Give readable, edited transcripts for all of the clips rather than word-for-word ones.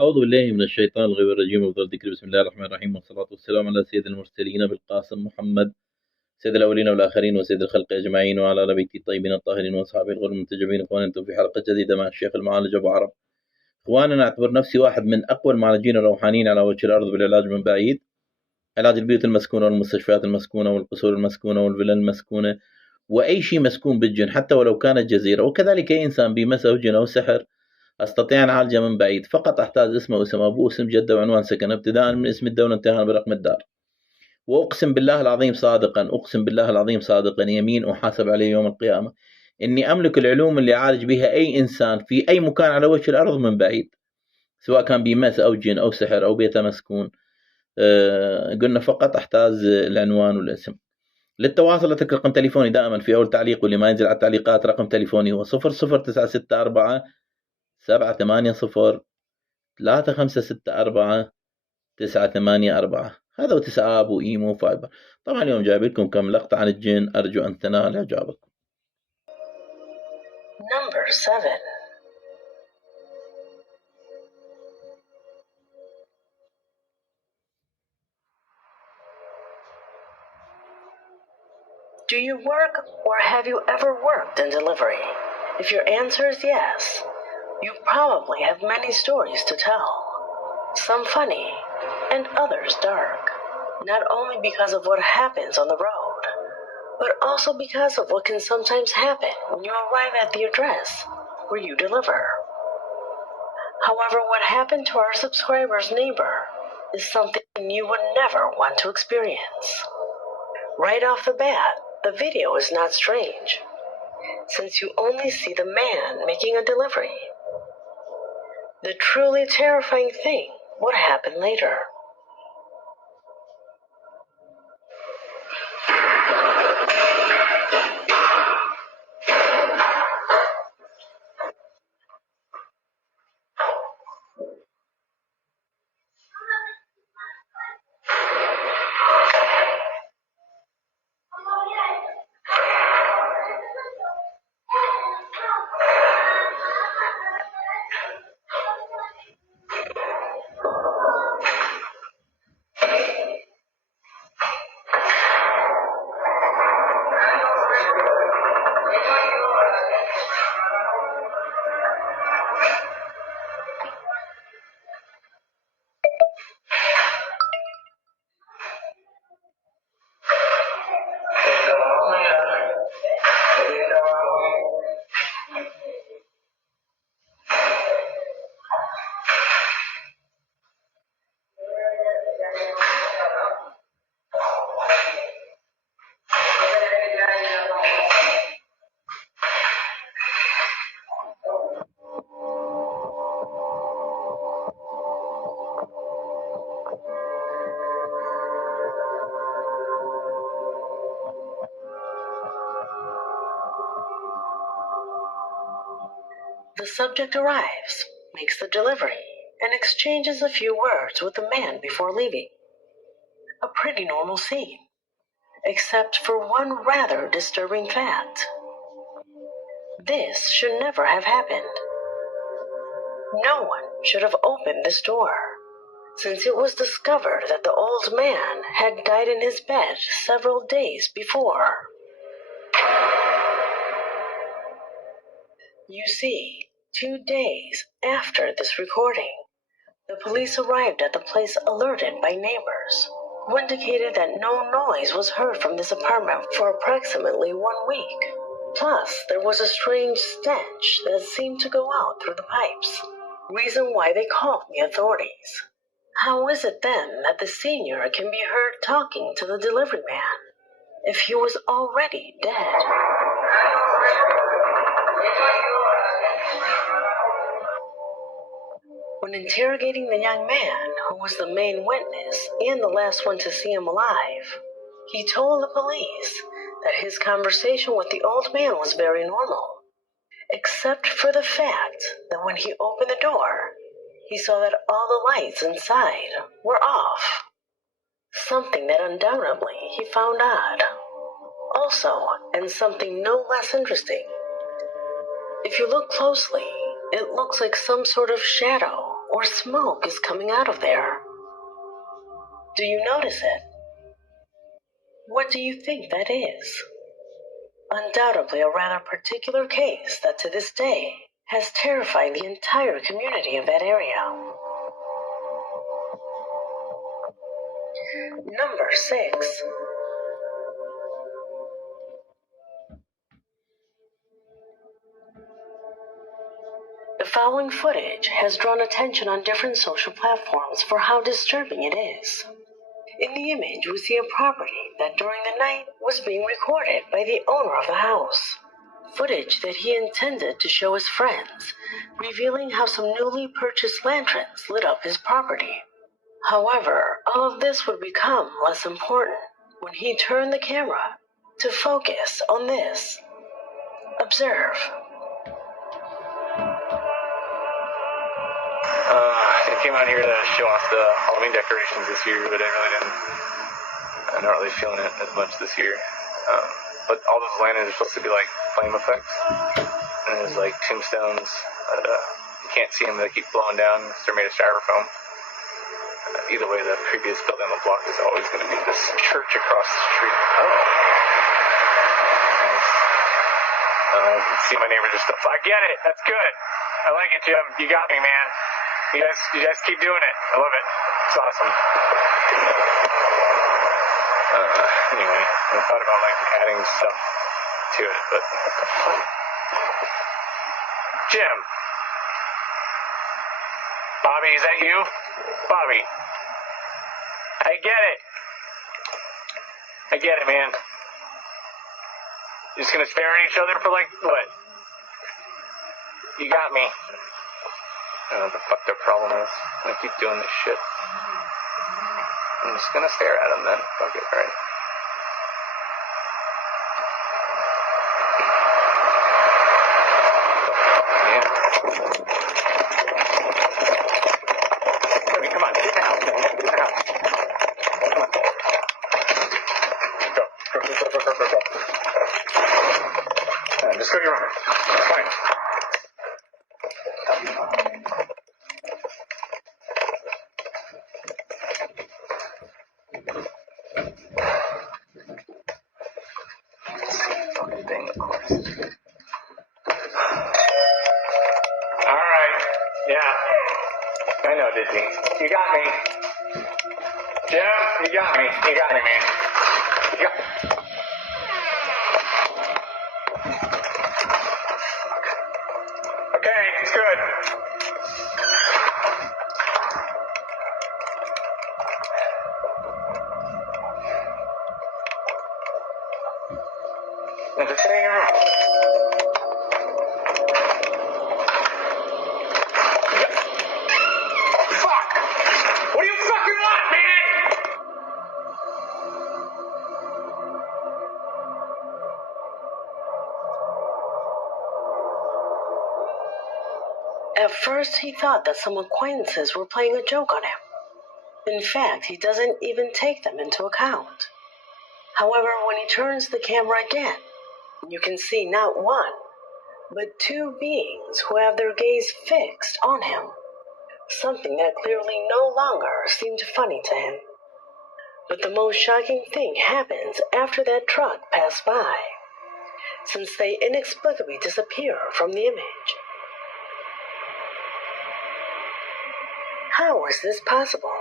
أعوذ بالله من الشيطان الغوي الرجيم وأفضل الذكر بسم الله الرحمن الرحيم والصلاة والسلام على سيد المرسلين بالقاسم محمد سيد الأولين والآخرين وسيد الخلق أجمعين وعلى آل بيته الطيبين الطاهرين وأصحابه الغر المنتجبين. إخواني أنتم في حلقة جديدة مع الشيخ المعالج أبو عرب. إخواني أنا أعتبر نفسي واحد من أقوى المعالجين الروحانيين على وجه الأرض بالعلاج من بعيد، علاج البيوت المسكونة والمستشفيات المسكونة والقصور المسكونة والفلل المسكونة وأي شيء مسكون بالجن حتى ولو كانت جزيرة، وكذلك أي إنسان بمس أو جن أو سحر أستطيع أن أعالجه من بعيد. فقط أحتاج اسمه واسم أبوه واسم جده وعنوان سكن ابتداء من اسم الدولة انتهاء برقم الدار. وأقسم بالله العظيم صادقا، أقسم بالله العظيم صادقا يمين أحاسب عليه يوم القيامة إني أملك العلوم اللي أعالج بها أي إنسان في أي مكان على وجه الأرض من بعيد، سواء كان بمس أو جن أو سحر أو بيته مسكون. قلنا فقط أحتاج العنوان والاسم. للتواصل أترك رقم تليفوني دائما في أول تعليق، واللي ما ينزل على التعليقات رقم تليفوني هو 00964 780 3564 984. هذا واتساب وإيمو وفايبر. طبعا اليوم جايب لكم كم لقطة عن الجن، أرجو أن تنال إعجابكم. Number 7. Do you work or have you ever worked in delivery? If your answer is yes, you probably have many stories to tell. Some funny and others dark. Not only because of what happens on the road, but also because of what can sometimes happen when you arrive at the address where you deliver. However, what happened to our subscriber's neighbor is something you would never want to experience. Right off the bat, the video is not strange, since you only see the man making a delivery. The truly terrifying thing would happen later. The subject arrives, makes the delivery, and exchanges a few words with the man before leaving. A pretty normal scene, except for one rather disturbing fact. This should never have happened. No one should have opened this door, since it was discovered that the old man had died in his bed several days before. You see, 2 days after this recording, the police arrived at the place alerted by neighbors, who indicated that no noise was heard from this apartment for approximately 1 week. Plus, there was a strange stench that seemed to go out through the pipes, reason why they called the authorities. How is it then that the senior can be heard talking to the delivery man if he was already dead? When interrogating the young man, who was the main witness and the last one to see him alive, he told the police that his conversation with the old man was very normal, except for the fact that when he opened the door, he saw that all the lights inside were off, something that undoubtedly he found odd. Also, and something no less interesting, if you look closely, it looks like some sort of shadow or smoke is coming out of there. Do you notice it? What do you think that is? Undoubtedly a rather particular case that to this day has terrified the entire community of that area. Number 6. The following footage has drawn attention on different social platforms for how disturbing it is. In the image, we see a property that during the night was being recorded by the owner of the house. Footage that he intended to show his friends, revealing how some newly purchased lanterns lit up his property. However, all of this would become less important when he turned the camera to focus on this. Observe. I came out here to show off the Halloween decorations this year, but I'm not really feeling it as much this year. But all those lanterns are supposed to be like flame effects, and there's like tombstones. You can't see them; they keep blowing down. They're made of styrofoam. Either way, the creepiest building on the block is always going to be this church across the street. Oh, nice. See my neighbor just stuff. I get it. That's good. I like it, Jim. You got me, man. You guys keep doing it. I love it. It's awesome. Anyway, I thought about like adding stuff to it, but Jim. Bobby, is that you? Bobby. I get it. I get it, man. You're just gonna stare at each other for like what? You got me. I don't know what the fuck their problem is. I'm gonna keep doing this shit. I'm just gonna stare at them then. Fuck it, right? Yeah. Baby, come on, get in the house, man. Get in the house. Come on. Go. Just go to your room. It's fine. You got me. Jim, you got me. You got me, man. You got me. Okay, it's good. Now just stay in your room. At first, he thought that some acquaintances were playing a joke on him. In fact, he doesn't even take them into account. However, when he turns the camera again, you can see not one, but two beings who have their gaze fixed on him. Something that clearly no longer seemed funny to him. But the most shocking thing happens after that truck passed by, since they inexplicably disappear from the image. How is this possible?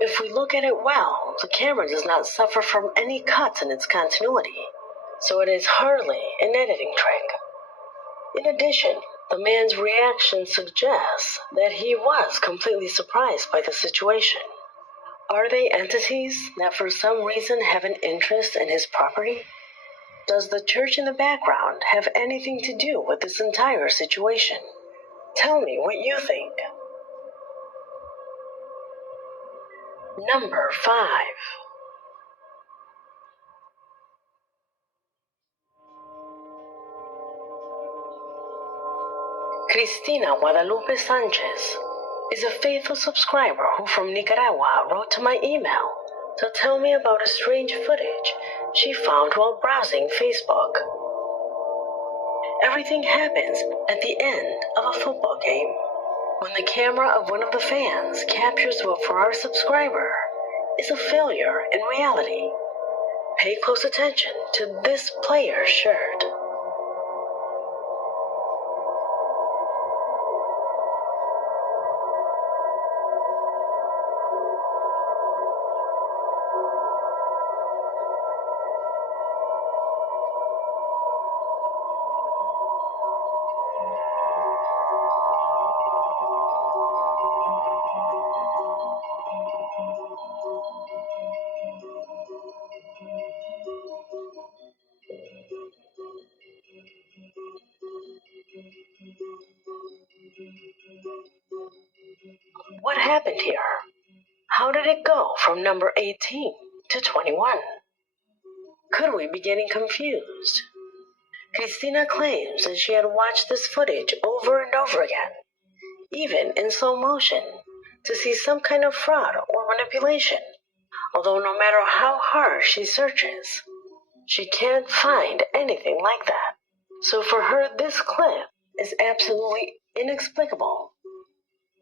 If we look at it well, the camera does not suffer from any cuts in its continuity, so it is hardly an editing trick. In addition, the man's reaction suggests that he was completely surprised by the situation. Are they entities that for some reason have an interest in his property? Does the church in the background have anything to do with this entire situation? Tell me what you think. Number 5. Cristina Guadalupe Sanchez is a faithful subscriber who from Nicaragua wrote to my email to tell me about a strange footage she found while browsing Facebook. Everything happens at the end of a football game. when the camera of one of the fans captures what for our subscriber is a failure in reality. Pay close attention to this player's shirt. What happened here? How did it go from number 18 to 21? Could we be getting confused? Christina claims that she had watched this footage over and over again, even in slow motion, to see some kind of fraud or manipulation, although no matter how hard she searches, she can't find anything like that. So for her, this clip is absolutely inexplicable.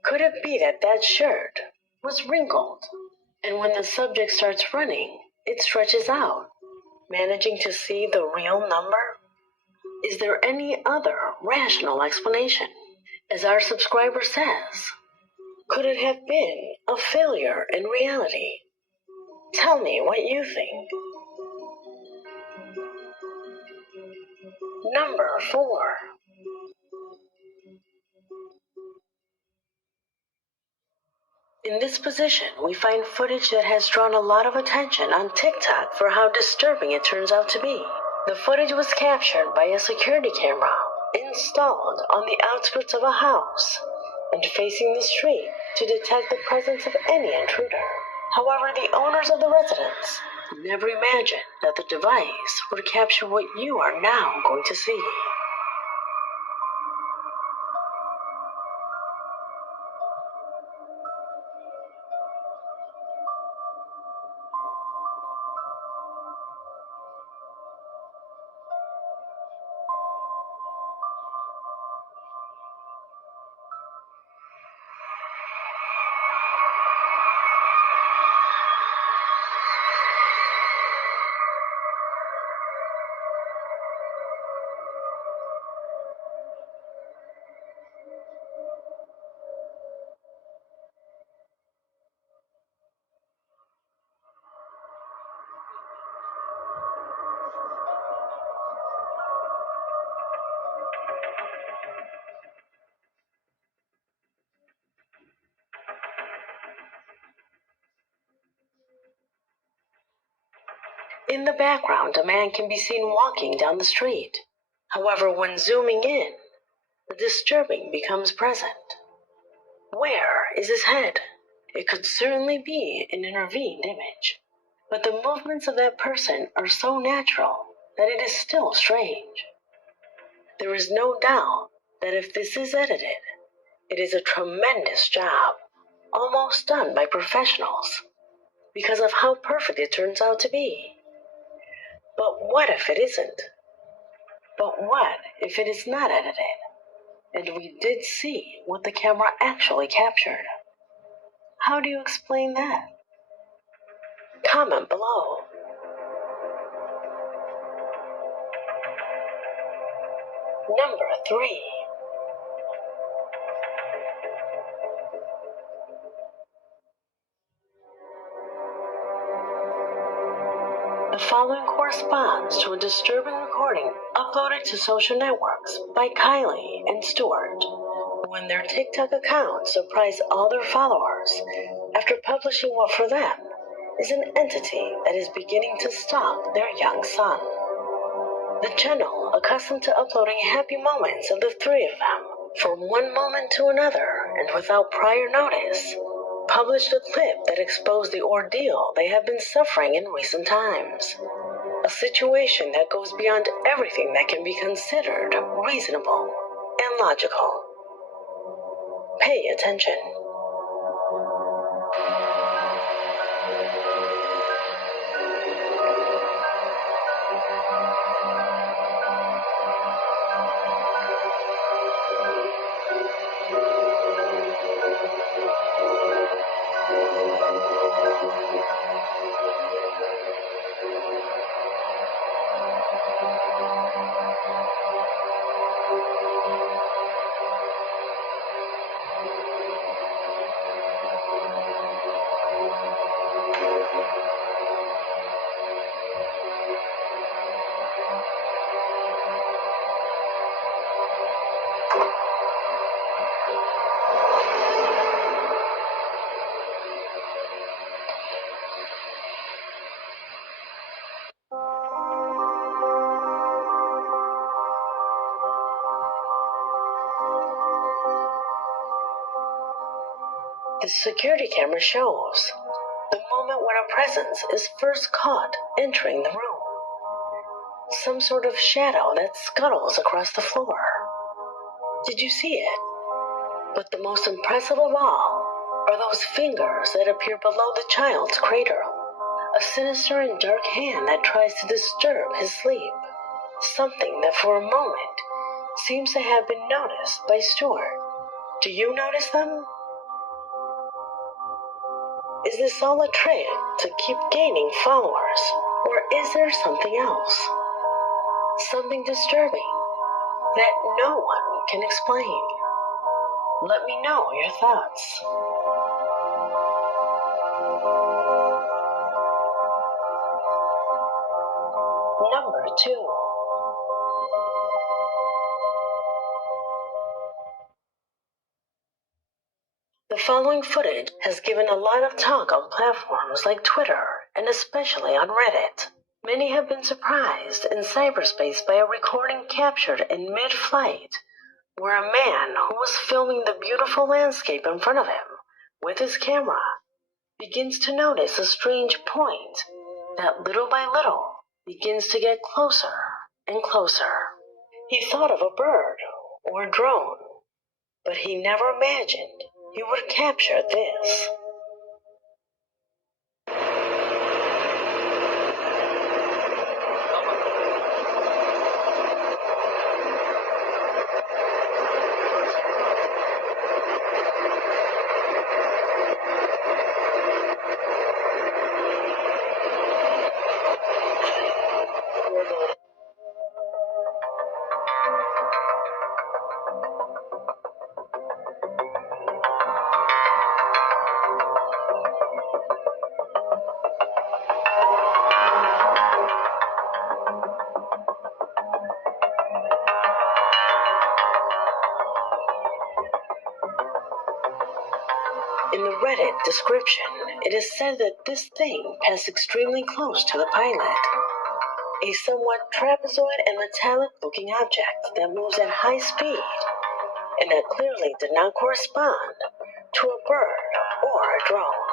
Could it be that that shirt was wrinkled, and when the subject starts running, it stretches out, managing to see the real number? Is there any other rational explanation? As our subscriber says, could it have been a failure in reality? Tell me what you think. Number 4. In this position, we find footage that has drawn a lot of attention on TikTok for how disturbing it turns out to be. The footage was captured by a security camera installed on the outskirts of a house and facing the street to detect the presence of any intruder. However, the owners of the residence never imagined that the device would capture what you are now going to see. In the background, a man can be seen walking down the street. However, when zooming in, the disturbing becomes present. Where is his head? It could certainly be an intervened image, but the movements of that person are so natural that it is still strange. There is no doubt that if this is edited, it is a tremendous job, almost done by professionals, because of how perfect it turns out to be. But what if it isn't? But what if it is not edited, and we did see what the camera actually captured? How do you explain that? Comment below. Number 3. The following corresponds to a disturbing recording uploaded to social networks by Kylie and Stuart when their TikTok account surprised all their followers after publishing what for them is an entity that is beginning to stalk their young son. The channel, accustomed to uploading happy moments of the three of them from one moment to another and without prior notice, published a clip that exposed the ordeal they have been suffering in recent times. A situation that goes beyond everything that can be considered reasonable and logical. Pay attention. The security camera shows the moment when a presence is first caught entering the room. Some sort of shadow that scuttles across the floor. Did you see it? But the most impressive of all are those fingers that appear below the child's cradle. A sinister and dark hand that tries to disturb his sleep. Something that for a moment seems to have been noticed by Stuart. Do you notice them? Is this all a trick to keep gaining followers? Or is there something else? Something disturbing that no one can explain? Let me know your thoughts. Number 2. The following footage has given a lot of talk on platforms like Twitter and especially on Reddit. Many have been surprised in cyberspace by a recording captured in mid-flight where a man who was filming the beautiful landscape in front of him with his camera begins to notice a strange point that little by little begins to get closer and closer. He thought of a bird or a drone, but he never imagined he would capture this. In the Reddit description, it is said that this thing passed extremely close to the pilot. A somewhat trapezoid and metallic-looking object that moves at high speed, and that clearly did not correspond to a bird or a drone.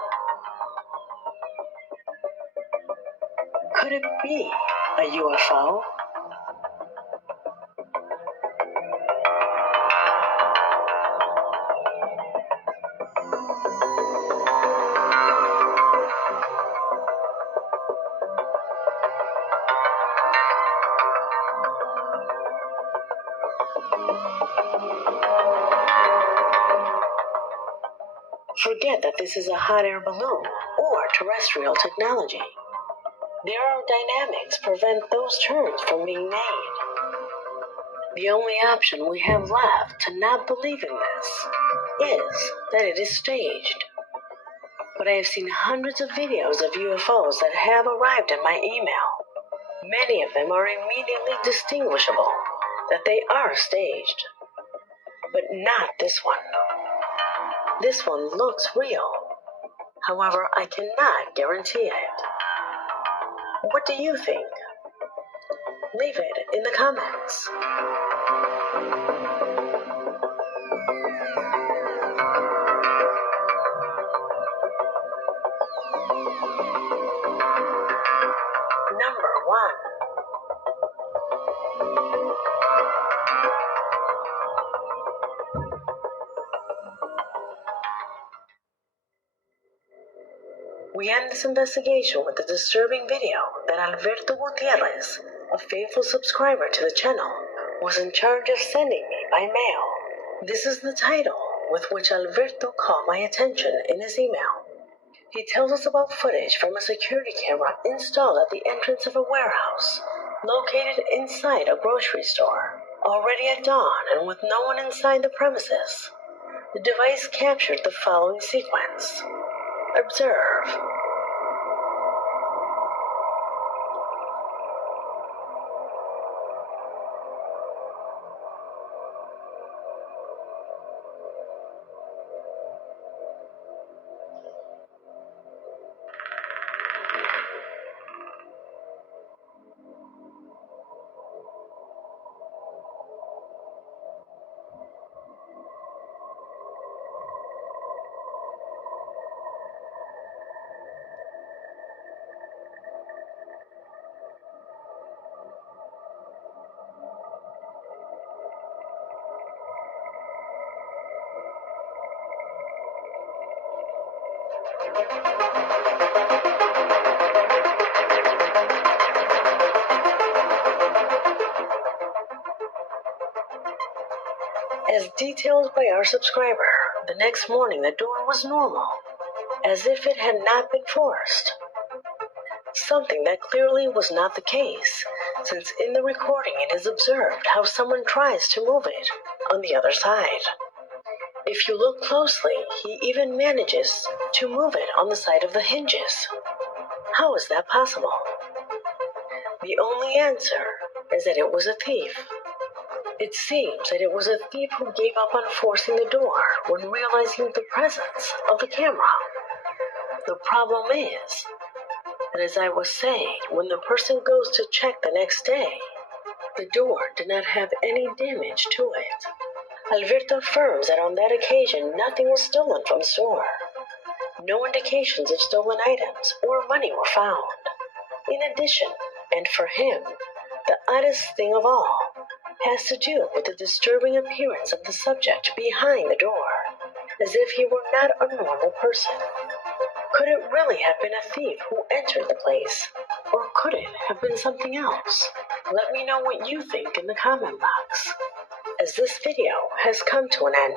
Could it be a UFO? Forget that this is a hot air balloon or terrestrial technology. There are dynamics prevent those terms from being made. The only option we have left to not believe in this is that it is staged. But I have seen hundreds of videos of UFOs that have arrived in my email. Many of them are immediately distinguishable that they are staged. But not this one. This one looks real. However, I cannot guarantee it. What do you think? Leave it in the comments. Number 1. We end this investigation with the disturbing video that Alberto Gutierrez, a faithful subscriber to the channel, was in charge of sending me by mail. This is the title with which Alberto caught my attention in his email. He tells us about footage from a security camera installed at the entrance of a warehouse located inside a grocery store. Already at dawn and with no one inside the premises, the device captured the following sequence. Observe. As detailed by our subscriber, the next morning the door was normal, as if it had not been forced. Something that clearly was not the case, since in the recording it is observed how someone tries to move it on the other side. If you look closely, he even manages to move it on the side of the hinges. How is that possible? The only answer is that it was a thief. It seems that it was a thief who gave up on forcing the door when realizing the presence of the camera. The problem is that, as I was saying, when the person goes to check the next day, the door did not have any damage to it. Alberto affirms that on that occasion nothing was stolen from the store. No indications of stolen items or money were found. In addition, and for him, the oddest thing of all has to do with the disturbing appearance of the subject behind the door, as if he were not a normal person. Could it really have been a thief who entered the place, or could it have been something else? Let me know what you think in the comment box. As this video has come to an end.